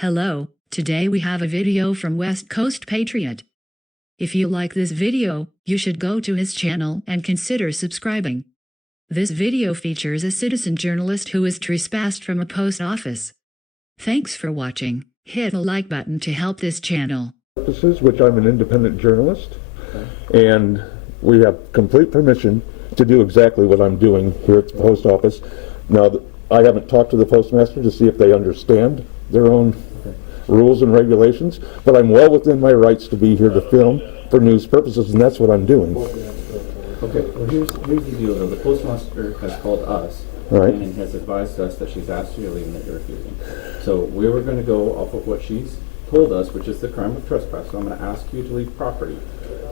Hello, today we have a video from West Coast Patriot. If you like this video, you should go to his channel and consider subscribing. This video features a citizen journalist who is trespassed from a post office. Thanks for watching. Hit the like button to help this channel. Which I'm an independent journalist, and we have complete permission to do exactly what I'm doing here at the post office. Now, I haven't talked to the postmaster to see if they understand their own rules and regulations, but I'm well within my rights to be here to film for news purposes, and that's what I'm doing. Okay, well here's the deal though. The postmaster has called us and has advised us that she's asked you to leave and that you're refusing. So we were going to go off of what she's told us, which is the crime of trespass. So I'm going to ask you to leave property.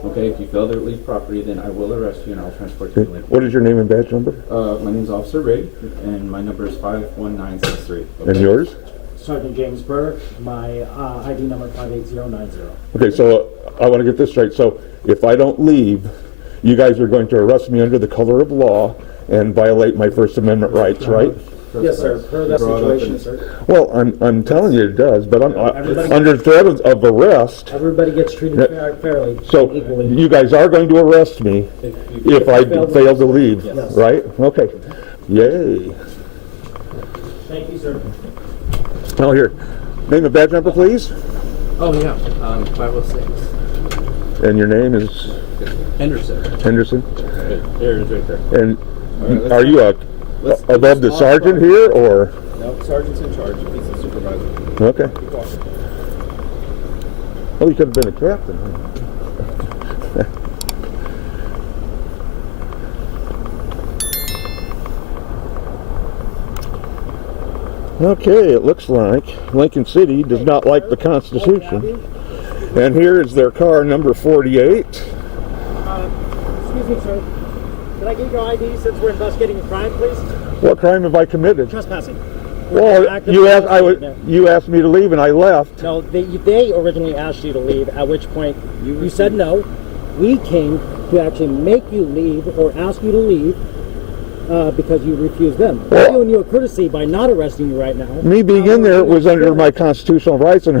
Okay, if you fail to leave property, then I will arrest you and I'll transport you to Lincoln. What is your name and badge number? My name is Officer Ray, and my number is 51963. Okay? And yours? Sergeant James Burke, my ID number 58090. Okay, so I want to get this straight. So if I don't leave, you guys are going to arrest me under the color of law and violate my First Amendment rights, right? Yes, sir. Per that situation, sir. Well, I'm telling you it does, but I'm under threat of arrest. Everybody gets treated fairly. So equally. you guys are going to arrest me if I fail to leave, yes. Right? Okay. Yay. Thank you, sir. Oh, here. Name and badge number, please. Oh yeah, 506. And your name is? Henderson. Henderson. There it is right there. And right, are you above the sergeant here, or? No, sergeant's in charge. He's the supervisor. Okay. Well, you could have been a captain. Okay, it looks like Lincoln City does not like the Constitution. And here is their car, number 48. Excuse me, sir. Can I get your ID since we're investigating a crime, please? What crime have I committed? Trespassing. Well, you asked me to leave and I left. No, they originally asked you to leave, at which point you said no. We came to actually make you leave or ask you to leave. Because you refused them. We're doing you a courtesy by not arresting you right now. Me being in there was under my constitutional rights, and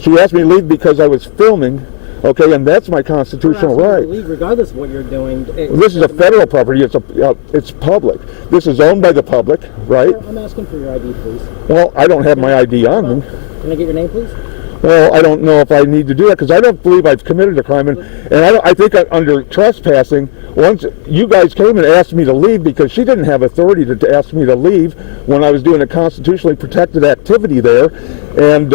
she asked me to leave because I was filming, okay, and that's my constitutional right. Leave regardless of what you're doing. This is a federal property. It's public. This is owned by the public, right? I'm asking for your ID, please. Well, I don't have my ID on me. Can I get your name, please? Well, I don't know if I need to do that because I don't believe I've committed a crime, and I think under trespassing, once you guys came and asked me to leave because she didn't have authority to ask me to leave when I was doing a constitutionally protected activity there, and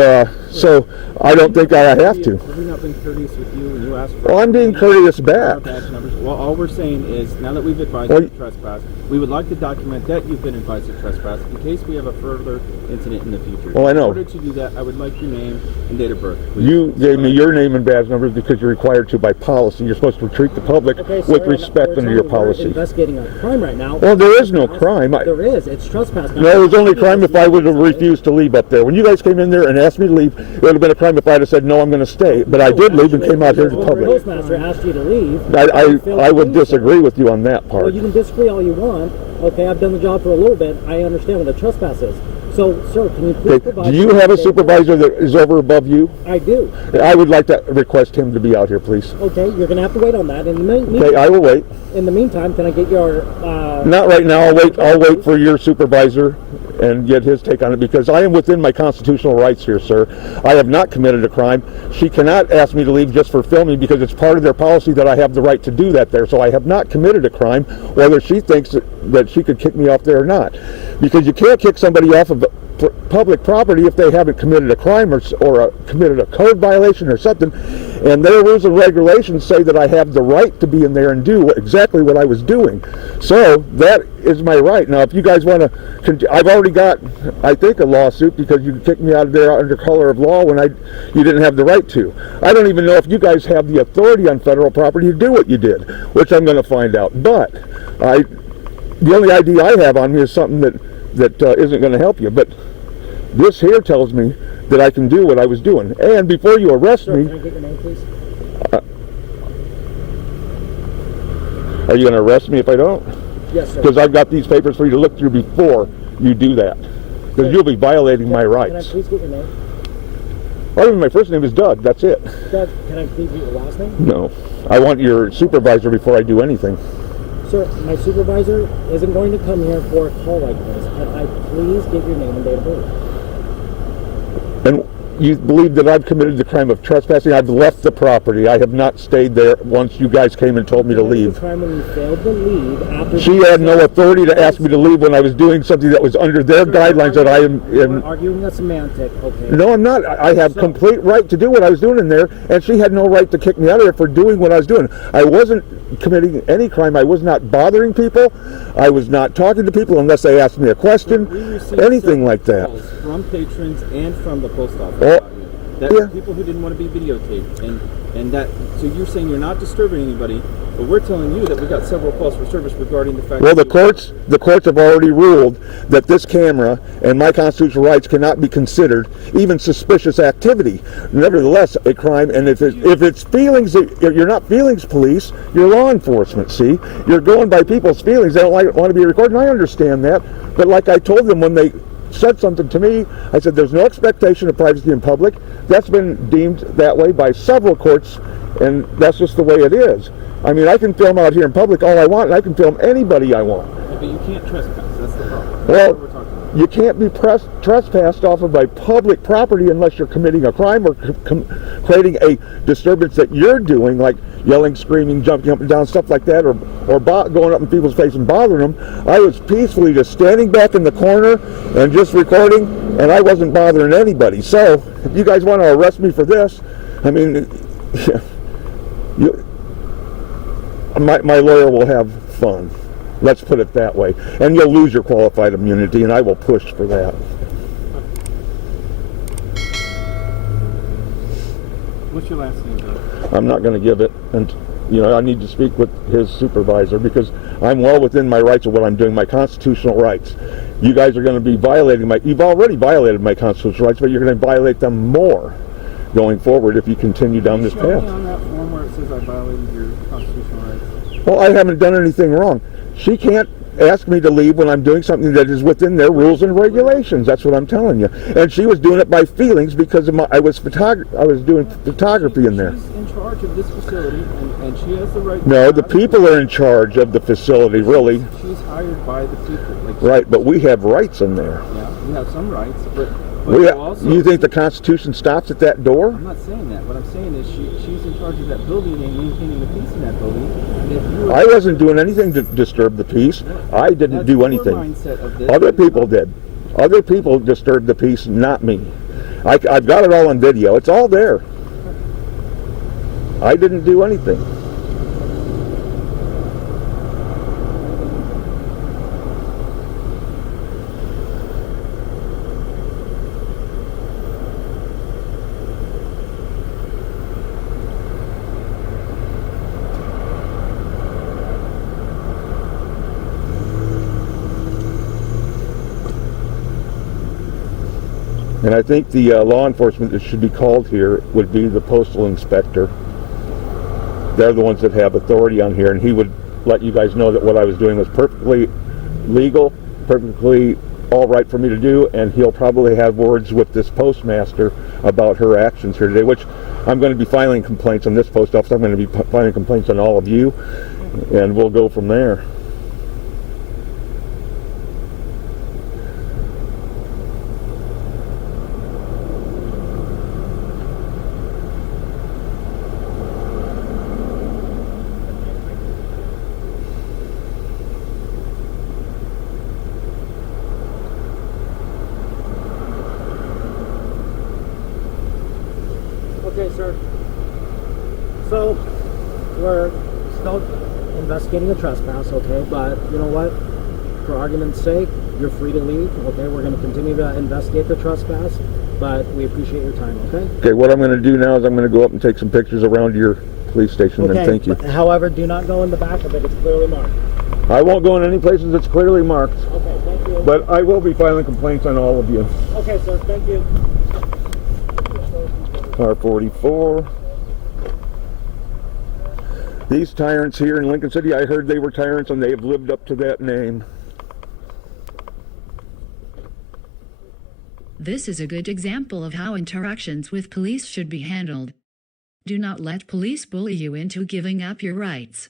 so I don't think I have to. Have we not been courteous with you when you asked for? Well, I'm being courteous back. Well, all we're saying is now that we've advised you to trespass, we would like to document that you've been advised to trespass in case we have a further incident in the future. Well, I know. In order to do that, I would like your name and date of birth, please. You gave me your name and badge numbers because you're required to by policy. You're supposed to treat the public with respect under your policy. We're investigating a crime right now. Well, there is no crime. There is. It's trespass. No, it was only crime if I would have refused to leave up there. When you guys came in there and asked me to leave, it would have been a crime if I had said, no, I'm going to stay. But I did leave and came out here to the public. The postmaster asked you to leave. I would disagree with you on that part. Well, you can disagree all you want. Okay, I've done the job for a little bit. I understand what a trespass is. So, sir, can you please provide... Do you have a supervisor that is over above you? I do. I would like to request him to be out here, please. Okay, you're going to have to wait on that. In the meantime, okay, I will wait. In the meantime, can I get your... Not right now. I'll wait for your supervisor and get his take on it because I am within my constitutional rights here, sir. I have not committed a crime. She cannot ask me to leave just for filming because it's part of their policy that I have the right to do that there. So I have not committed a crime, whether she thinks that she could kick me off there or not. Because you can't kick somebody off of public property if they haven't committed a crime or committed a code violation or something. And their rules and regulations say that I have the right to be in there and do exactly what I was doing. So that is my right. Now, if you guys want to, I've already got, I think, a lawsuit because you kicked me out of there under color of law when you didn't have the right to. I don't even know if you guys have the authority on federal property to do what you did, which I'm going to find out. But the only ID I have on me is something that isn't going to help you. But this here tells me that I can do what I was doing. And before you arrest me... Can I get your name, please? Are you going to arrest me if I don't? Yes, sir. Because I've got these papers for you to look through before you do that. Because you'll be violating my rights. Can I please get your name? My first name is Doug. That's it. Doug, can I please get your last name? No. I want your supervisor before I do anything. Sir, my supervisor isn't going to come here for a call like this. Can I please get your name and date of birth? And you believe that I've committed the crime of trespassing? I've left the property. I have not stayed there once you guys came and told me to leave. The crime when you failed to leave after She had no authority to ask me to leave when I was doing something that was under their guidelines that I am in. Arguing a semantic, okay? No, I'm not. I have complete right to do what I was doing in there, and she had no right to kick me out of there for doing what I was doing. I wasn't committing any crime. I was not bothering people. I was not talking to people unless they asked me a question, anything like that. From patrons and from the post office. That people who didn't want to be videotaped, and that, so you're saying you're not disturbing anybody, but we're telling you that we got several calls for service regarding the fact well, that the courts have already ruled that this camera and my constitutional rights cannot be considered even suspicious activity. Nevertheless, a crime, and if it's feelings, you're not feelings police, you're law enforcement, see? You're going by people's feelings. They don't want to be recorded, and I understand that, but like I told them when they said something to me, I said there's no expectation of privacy in public. That's been deemed that way by several courts, and that's just the way it is. I mean, I can film out here in public all I want, and I can film anybody I want. But you can't trespass. That's the problem. Well, you can't be trespassed off of my public property unless you're committing a crime or creating a disturbance that you're doing, like yelling, screaming, jumping up and down, stuff like that, or going up in people's face and bothering them. I was peacefully just standing back in the corner and just recording, and I wasn't bothering anybody. So, if you guys want to arrest me for this, I mean, my lawyer will have fun. Let's put it that way. And you'll lose your qualified immunity, and I will push for that. What's your last name, Doug? I'm not going to give it, and I need to speak with his supervisor because I'm well within my rights of what I'm doing, my constitutional rights. You guys are going to be violating you've already violated my constitutional rights, but you're going to violate them more going forward if you continue down this path. Show me on that form where it says I violated your constitutional rights. Well, I haven't done anything wrong. She can't ask me to leave when I'm doing something that is within their rules and regulations. That's what I'm telling you. And she was doing it by feelings because of I was doing photography in there. She's in charge of this facility, and she has the right. No, the people are in charge of the facility, really. She's hired by the people. Right, but we have rights in there. Yeah, we have some rights, but you think the Constitution stops at that door? I'm not saying that. What I'm saying is she's in charge of that building and maintaining the peace in that building. And if you I wasn't doing anything to disturb the peace. I didn't do anything. Other people did. Other people disturbed the peace, not me. I've got it all on video. It's all there. I didn't do anything. And I think the law enforcement that should be called here would be the postal inspector. They're the ones that have authority on here, and he would let you guys know that what I was doing was perfectly legal, perfectly all right for me to do, and he'll probably have words with this postmaster about her actions here today, which I'm going to be filing complaints on this post office. I'm going to be filing complaints on all of you, and we'll go from there. Okay, sir. So, we're still investigating the trespass, okay? But you know what? For argument's sake, you're free to leave, okay? We're going to continue to investigate the trespass, but we appreciate your time, okay? Okay, what I'm going to do now is I'm going to go up and take some pictures around your police station, okay, and thank you. However, do not go in the back of it. It's clearly marked. I won't go in any places that's clearly marked. Okay, thank you. But I will be filing complaints on all of you. Okay, sir. Thank you. Car 44. These tyrants here in Lincoln City, I heard they were tyrants and they have lived up to that name. This is a good example of how interactions with police should be handled. Do not let police bully you into giving up your rights.